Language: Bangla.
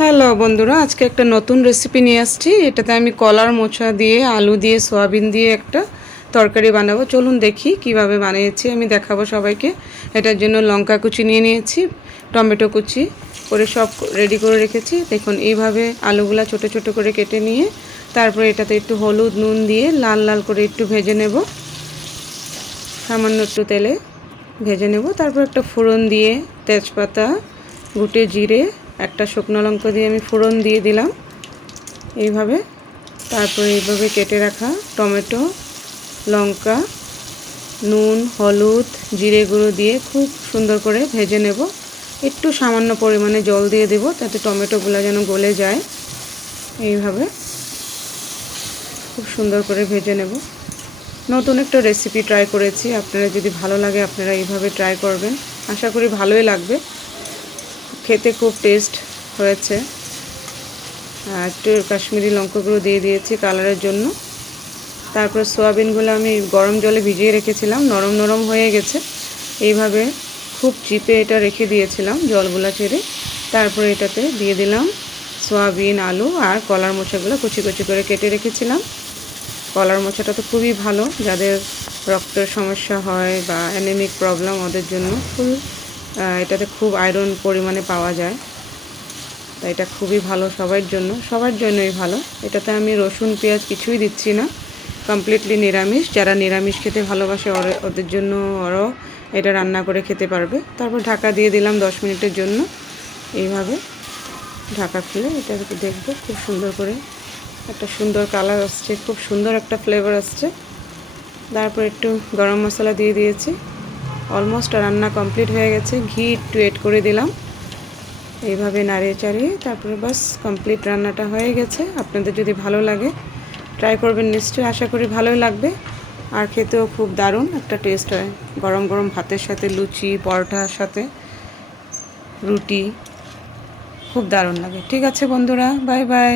হ্যালো বন্ধুরা, আজকে একটা নতুন রেসিপি নিয়ে আসছি। এটাতে আমি কলার মোচা দিয়ে, আলু দিয়ে, সয়াবিন দিয়ে একটা তরকারি বানাবো। চলুন দেখি কিভাবে বানিয়েছি, আমি দেখাবো সবাইকে। এটার জন্য লঙ্কা কুচি নিয়ে নিয়েছি, টমেটো কুচি করে সব রেডি করে রেখেছি। দেখুন এইভাবে আলুগুলা ছোট ছোট করে কেটে নিয়ে তারপরে এটাতে একটু হলুদ নুন দিয়ে লাল লাল করে একটু ভেজে নেব, সামান্য একটু তেলে ভেজে নেব। তারপর একটা ফোড়ন দিয়ে তেজপাতা, গোটে জিরে, একটা শুকনো লঙ্কা দিয়ে আমি ফোড়ন দিয়ে দিলাম এইভাবে। তারপরে এইভাবে কেটে রাখা টমেটো, লঙ্কা, নুন, হলুদ, জিরে গুঁড়ো দিয়ে খুব সুন্দর করে ভেজে নেব। একটু সামান্য পরিমাণে জল দিয়ে দেব তাতে টমেটোগুলো যেন গলে যায়। এইভাবে খুব সুন্দর করে ভেজে নেব। নতুন একটা রেসিপি ট্রাই করেছি, আপনারা যদি ভালো লাগে আপনারা এইভাবে ট্রাই করবেন, আশা করি ভালোই লাগবে। খেতে খুব টেস্ট হয়েছে। একটু কাশ্মীরি লঙ্কা গুঁড়ো দিয়ে দিয়েছি কালারের জন্য। তারপর সয়াবিনগুলো আমি গরম জলে ভিজিয়ে রেখেছিলাম, নরম নরম হয়ে গেছে। এইভাবে খুব চিপে এটা রেখে দিয়েছিলাম জলগুলো ছেড়ে। তারপরে এটাতে দিয়ে দিলাম সয়াবিন, আলু আর কলার মোচাগুলো কুচি কুচি করে কেটে রেখেছিলাম। কলার মোচাটা তো খুবই ভালো, যাদের রক্তের সমস্যা হয় বা অ্যানিমিক প্রবলেম ওদের জন্য এটাতে খুব আয়রন পরিমাণে পাওয়া যায়। তাই এটা খুবই ভালো সবার জন্যই ভালো। এটাতে আমি রসুন পেঁয়াজ কিছুই দিচ্ছি না, কমপ্লিটলি নিরামিষ। যারা নিরামিষ খেতে ভালোবাসে ওদের জন্য ওরাও এটা রান্না করে খেতে পারবে। তারপর ঢাকা দিয়ে দিলাম 10 মিনিটের জন্য। এইভাবে ঢাকা খুলে এটা দেখবো খুব সুন্দর করে একটা সুন্দর কালার আসছে, খুব সুন্দর একটা ফ্লেভার আসছে। তারপর একটু গরম মশলা দিয়ে দিয়েছি। অলমোস্ট রান্না কমপ্লিট হয়ে গেছে। ঘি একটু এড করে দিলাম, এইভাবে নাড়িয়ে চাড়িয়ে তারপরে বাস কমপ্লিট রান্নাটা হয়ে গেছে। আপনাদের যদি ভালো লাগে ট্রাই করবেন নিশ্চয়ই, আশা করি ভালোই লাগবে। আর খেতেও খুব দারুণ একটা টেস্ট হয়, গরম গরম ভাতের সাথে, লুচি পরোটার সাথে, রুটি, খুব দারুণ লাগে। ঠিক আছে বন্ধুরা, বাই বাই।